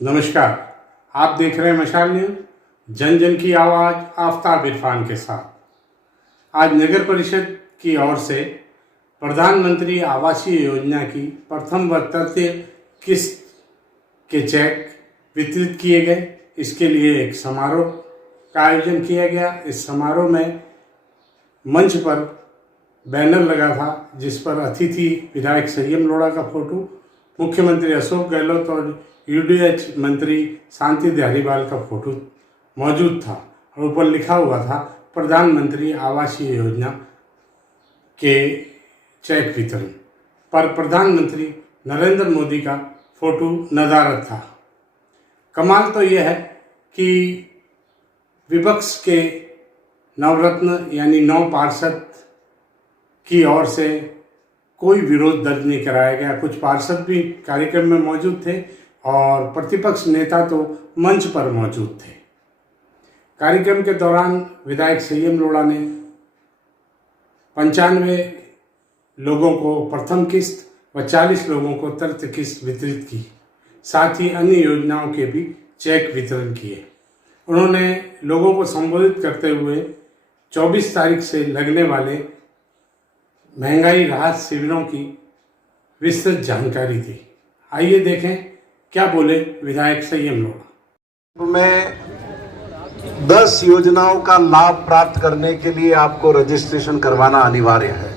नमस्कार, आप देख रहे हैं मशाल न्यूज, जन जन की आवाज़ आफ्ताब इरफान के साथ। आज नगर परिषद की ओर से प्रधानमंत्री आवासीय योजना की प्रथम व तृतीय किस्त के चेक वितरित किए गए। इसके लिए एक समारोह का आयोजन किया गया। इस समारोह में मंच पर बैनर लगा था जिस पर अतिथि विधायक संयम लोढ़ा का फोटो, मुख्यमंत्री अशोक गहलोत और यूडीएच मंत्री शांति धारीवाल का फोटो मौजूद था और ऊपर लिखा हुआ था प्रधानमंत्री आवासीय योजना के चेक वितरण पर प्रधानमंत्री नरेंद्र मोदी का फोटो नदारद था। कमाल तो यह है कि विपक्ष के नवरत्न यानी 9 पार्षद की ओर से कोई विरोध दर्ज नहीं कराया गया। कुछ पार्षद भी कार्यक्रम में मौजूद थे और प्रतिपक्ष नेता तो मंच पर मौजूद थे। कार्यक्रम के दौरान विधायक संयम लोढ़ा ने 95 लोगों को प्रथम किस्त व 40 लोगों को तृतीय किस्त वितरित की। साथ ही अन्य योजनाओं के भी चेक वितरण किए। उन्होंने लोगों को संबोधित करते हुए 24 तारीख से लगने वाले महंगाई राहत शिविरों की विस्तृत जानकारी दी। आइए देखें क्या बोले विधायक संयम लोढ़ा। में 10 योजनाओं का लाभ प्राप्त करने के लिए आपको रजिस्ट्रेशन करवाना अनिवार्य है।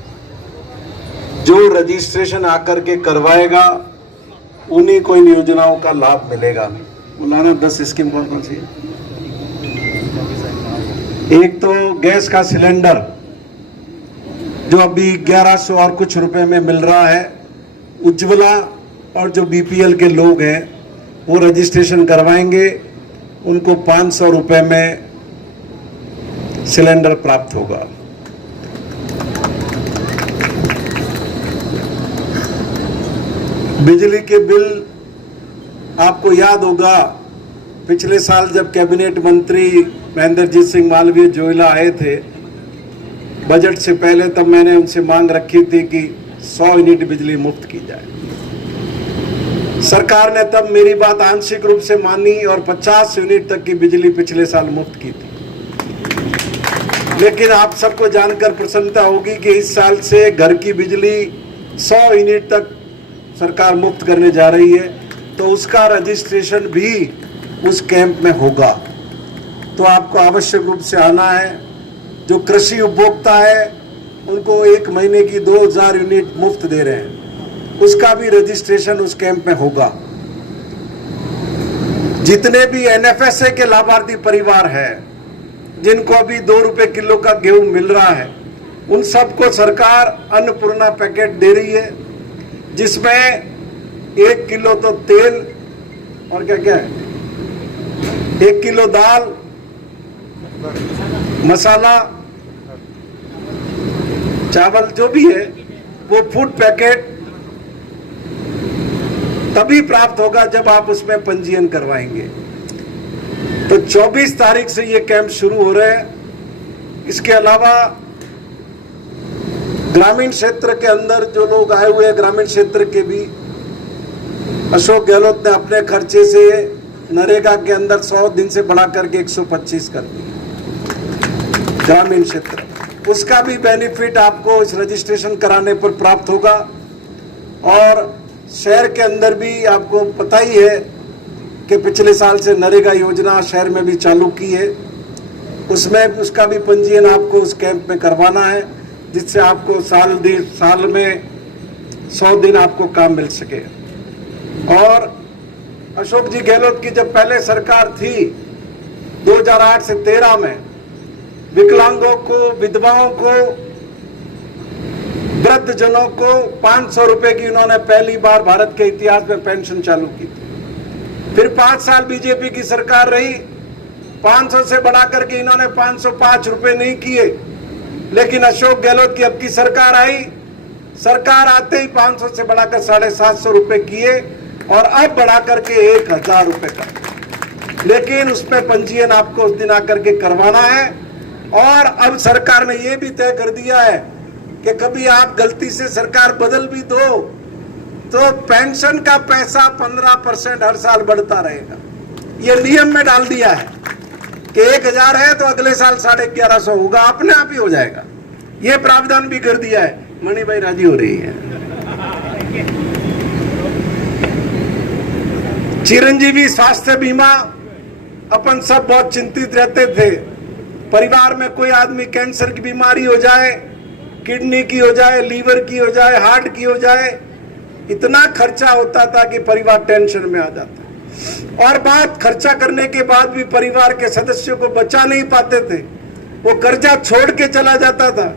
जो रजिस्ट्रेशन आकर के करवाएगा उन्हीं को इन योजनाओं का लाभ मिलेगा। मौलाना 10 स्कीम कौन कौन सी है? एक तो गैस का सिलेंडर जो अभी 1100 और कुछ रुपए में मिल रहा है। उज्ज्वला और जो बीपीएल के लोग हैं वो रजिस्ट्रेशन करवाएंगे, उनको 500 रुपए में सिलेंडर प्राप्त होगा। बिजली के बिल आपको याद होगा, पिछले साल जब कैबिनेट मंत्री महेंद्रजीत सिंह मालवीय जोइला आए थे बजट से पहले, तब मैंने उनसे मांग रखी थी कि 100 यूनिट बिजली मुफ्त की जाए। सरकार ने तब मेरी बात आंशिक रूप से मानी और 50 यूनिट तक की बिजली पिछले साल मुफ्त की थी। लेकिन आप सबको जानकर प्रसन्नता होगी कि इस साल से घर की बिजली 100 यूनिट तक सरकार मुफ्त करने जा रही है। तो उसका रजिस्ट्रेशन भी उस कैंप में होगा। तो आपको आवश्यक रूप से आना है। जो कृषि उपभोक्ता है उनको 1 महीने की 2000 यूनिट मुफ्त दे रहे हैं, उसका भी रजिस्ट्रेशन उस कैंप में होगा। जितने भी एनएफएसए के लाभार्थी परिवार हैं जिनको अभी 2 रुपए किलो का गेहूं मिल रहा है, उन सबको सरकार अन्नपूर्णा पैकेट दे रही है, जिसमें 1 किलो तो तेल और क्या क्या है, 1 किलो दाल, मसाला, चावल जो भी है वो फूड पैकेट तभी प्राप्त होगा जब आप उसमें पंजीयन करवाएंगे। तो 24 तारीख से ये कैंप शुरू हो रहे हैं। इसके अलावा ग्रामीण क्षेत्र के अंदर जो लोग आए हुए हैं, ग्रामीण क्षेत्र के भी अशोक गहलोत ने अपने खर्चे से नरेगा के अंदर 100 दिन से बढ़ा करके 125 कर दिए। ग्रामीण क्षेत्र उसका भी बेनिफिट आपको इस रजिस्ट्रेशन कराने पर प्राप्त होगा। और शहर के अंदर भी आपको पता ही है कि पिछले साल से नरेगा योजना शहर में भी चालू की है, उसमें उसका भी पंजीयन आपको उस कैंप में करवाना है, जिससे आपको साल में 100 दिन आपको काम मिल सके। और अशोक जी गहलोत की जब पहले सरकार थी 2008 से 13 में विकलांगों को, विधवाओं को, वृद्धजनों को 500 रुपए की उन्होंने पहली बार भारत के इतिहास में पेंशन चालू की थी। फिर 5 साल बीजेपी की सरकार रही, 500 से बढ़ा करके इन्होंने 505 रुपए नहीं किए। लेकिन अशोक गहलोत की अब की सरकार आई, सरकार आते ही 500 से बढ़ाकर 750 रुपए किए और अब बढ़ा करके 1000 रुपए का। लेकिन उसमें पंजीयन आपको उस दिन आकर के करवाना है। और अब सरकार ने यह भी तय कर दिया है कि कभी आप गलती से सरकार बदल भी दो तो पेंशन का पैसा 15% हर साल बढ़ता रहेगा। ये नियम में डाल दिया है कि 1000 है तो अगले साल 1150 होगा, अपने आप ही हो जाएगा। ये प्रावधान भी कर दिया है। मणि भाई राजी हो रही है। चिरंजीवी स्वास्थ्य बीमा, अपन सब बहुत चिंतित रहते थे। परिवार में कोई आदमी कैंसर की बीमारी हो जाए, किडनी की हो जाए, लीवर की हो जाए, हार्ट की हो जाए, इतना खर्चा होता था कि परिवार टेंशन में आ जाता। और बात खर्चा करने के बाद भी परिवार के सदस्यों को बचा नहीं पाते थे। वो कर्जा छोड़ के चला जाता था,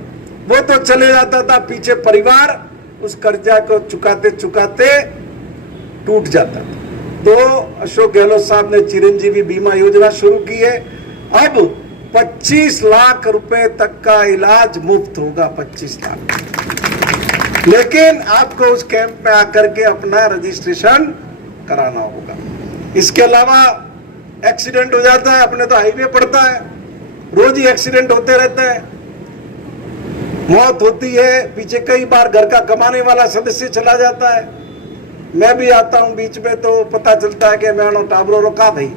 वो तो चले जाता था, पीछे परिवार उस कर्जा को चुकाते चुकाते टूट जाता था। तो अशोक गहलोत साहब ने चिरंजीवी बीमा योजना शुरू की है। अब 25 लाख रुपए तक का इलाज मुफ्त होगा, 25 लाख। लेकिन आपको उस कैंप में आकर के अपना रजिस्ट्रेशन कराना होगा। इसके अलावा एक्सीडेंट हो जाता है, अपने तो हाईवे पड़ता है, रोज ही एक्सीडेंट होते रहते हैं, मौत होती है, पीछे कई बार घर का कमाने वाला सदस्य चला जाता है। मैं भी आता हूं बीच में तो पता चलता है कि मैं टाबरो रोका भाई।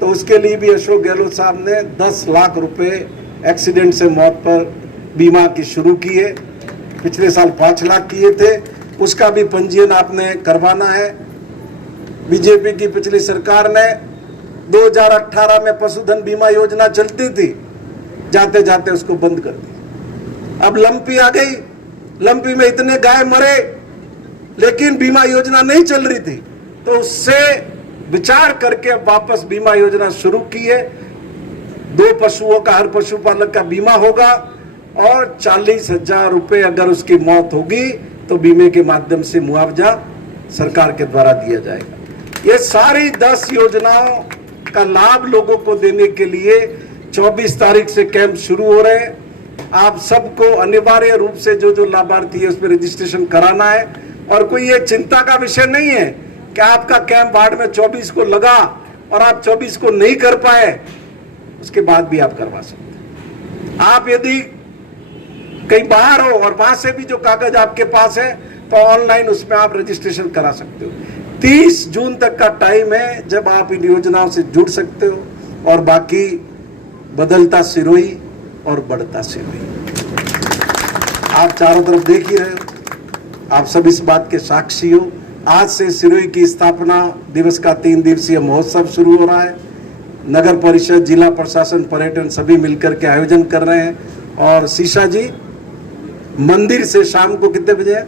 तो उसके लिए भी अशोक गहलोत साहब ने 10 लाख रुपए एक्सीडेंट से मौत पर बीमा की शुरू की है। पिछले साल 5 लाख किए थे, उसका भी पंजीयन आपने करवाना है। बीजेपी की पिछली सरकार ने 2018 में पशुधन बीमा योजना चलती थी, जाते जाते उसको बंद कर दी। अब लंपी आ गई, लंपी में इतने गाय मरे, लेकिन बीमा योजना नहीं चल रही थी, तो उससे विचार करके अब वापस बीमा योजना शुरू की है। 2 पशुओं का, हर पशुपालक का बीमा होगा और 40,000 रुपए अगर उसकी मौत होगी तो बीमे के माध्यम से मुआवजा सरकार के द्वारा दिया जाएगा। ये सारी 10 योजनाओं का लाभ लोगों को देने के लिए 24 तारीख से कैंप शुरू हो रहे हैं। आप सबको अनिवार्य रूप से जो लाभार्थी है उस पर रजिस्ट्रेशन कराना है। और कोई ये चिंता का विषय नहीं है कि आपका कैंप वार्ड में 24 को लगा और आप 24 को नहीं कर पाए, उसके बाद भी आप करवा सकते हैं। आप यदि कहीं बाहर हो और वहां से भी जो कागज आपके पास है तो ऑनलाइन उसमें आप रजिस्ट्रेशन करा सकते हो। 30 जून तक का टाइम है जब आप इन योजनाओं से जुड़ सकते हो। और बाकी बदलता सिरोही और बढ़ता सिरोही आप चारों तरफ देख ही रहे हो, आप सब इस बात के साक्षी हो। आज से सिरोही की स्थापना दिवस का 3 दिवसीय महोत्सव शुरू हो रहा है। नगर परिषद, जिला प्रशासन, पर्यटन सभी मिलकर के आयोजन कर रहे हैं। और शीशा जी मंदिर से शाम को कितने बजे है?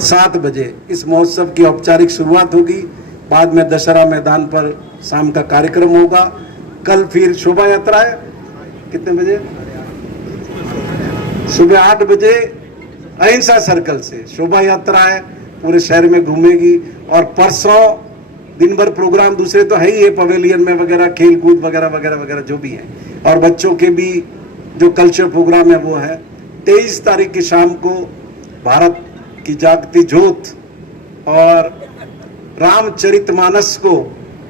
7 बजे इस महोत्सव की औपचारिक शुरुआत होगी। बाद में दशहरा मैदान पर शाम का कार्यक्रम होगा। कल फिर शोभा यात्रा है, कितने बजे? सुबह 8 बजे अहिंसा सर्कल से शोभा यात्रा है, पूरे शहर में घूमेगी। और परसों दिन भर प्रोग्राम दूसरे तो है ही है, पवेलियन में वगैरह, खेल कूद वगैरह वगैरह वगैरह जो भी है। और बच्चों के भी जो कल्चर प्रोग्राम है वो है। 23 तारीख की शाम को भारत की जागती ज्योत और रामचरितमानस को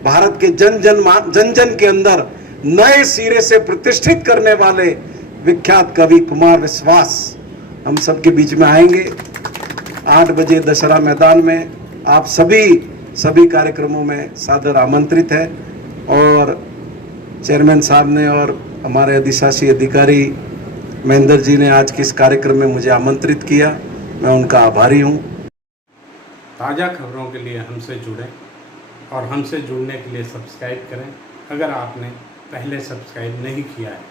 भारत के जन जन के अंदर नए सिरे से प्रतिष्ठित करने वाले विख्यात कवि कुमार विश्वास हम सबके बीच में आएंगे 8 बजे दशहरा मैदान में। आप सभी कार्यक्रमों में सादर आमंत्रित है। और चेयरमैन साहब ने और हमारे अधिशासी अधिकारी महेंद्र जी ने आज के इस कार्यक्रम में मुझे आमंत्रित किया, मैं उनका आभारी हूँ। ताज़ा खबरों के लिए हमसे जुड़ें और हमसे जुड़ने के लिए सब्सक्राइब करें। अगर आपने पहले सब्सक्राइब नहीं किया है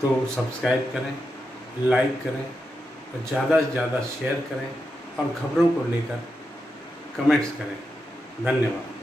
तो सब्सक्राइब करें, लाइक करें और ज़्यादा से ज़्यादा शेयर करें और खबरों को लेकर कमेंट्स करें। धन्यवाद।